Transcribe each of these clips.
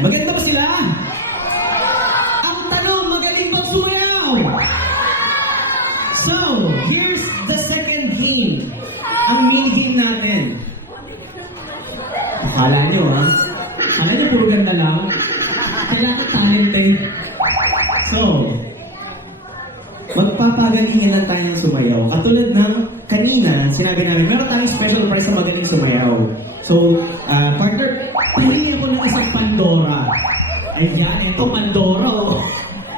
Maganda ba sila? Ang tanong, magaling bang sumayaw? So, here's the second game. Ang mini-game natin. Akala nyo, ha? Akala nyo puro ganda lang? Kailangan talented. So, magpapagalingin lang tayong sumayaw. Katulad ng kanina, sinabi namin, meron tayong special prize sa magaling sumayaw. So, partner, pili ko ng isang Pandora. Ayan, ito Pandora, oh.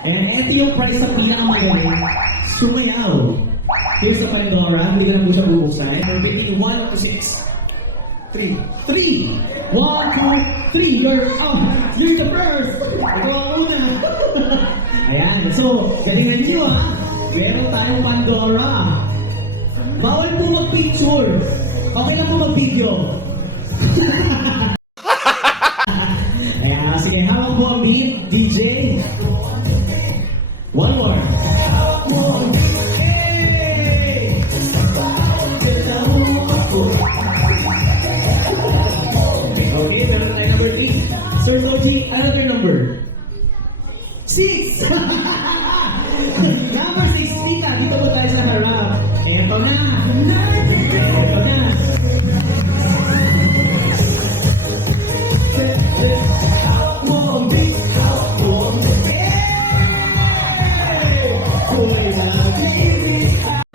And ito yung prize sa pinakamagaling sumayaw. Here's the Pandora. Hindi ka na po siya bubuksan. We're picking 1 to 6. 3. 3! 1, 2, 3. You're the first! Ito ang una. Ayan. So, galingan nyo, ha? Meron tayong Pandora. Bawal po mag-picture. Okay lang po mag-video. Ayan. Sige, hawak po ang beat, DJ. One more. Hey! Okay, meron tayo number 3. Sir Logi, another number. 6! Number 6, Tita. Dito po tayo sa harap. Eto na. Eto na.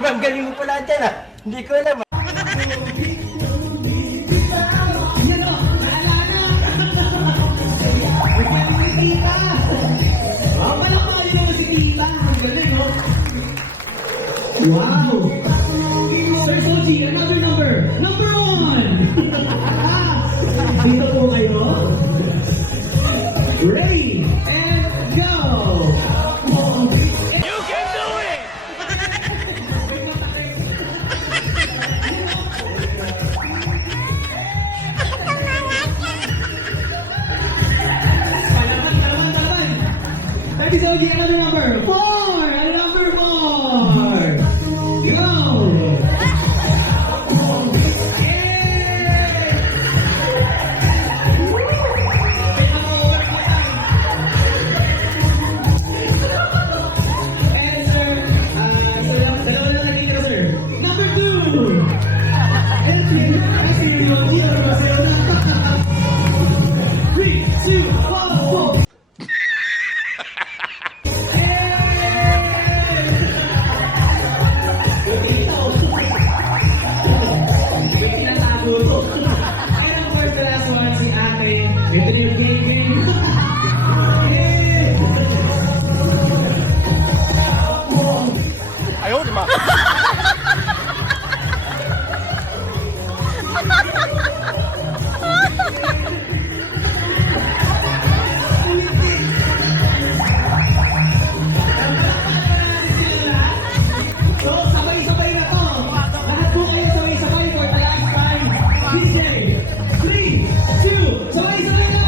Ang galing mo pala dyan, ah. Hindi ko alam, ah. Wow! Sir Soji, another number! Number 1! Dito po kayo. Ready, and go! You can do it! Ready, Soji, another number! 4! Number 4! Go! Ayaw, di ba? So, sabay-sabay na to. Lahat po kayo sabay-sabay for the last time. DJ, 3, 2, sabay-sabay na!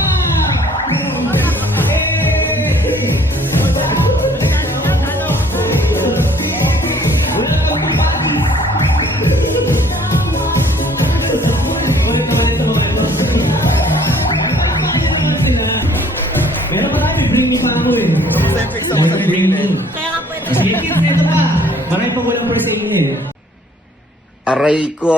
Meron pa tayo, bring me pa ako eh. Kaya nga po ito. Sige, kids, ito pa. Marami pa walang per sa inyo eh. Aray ko!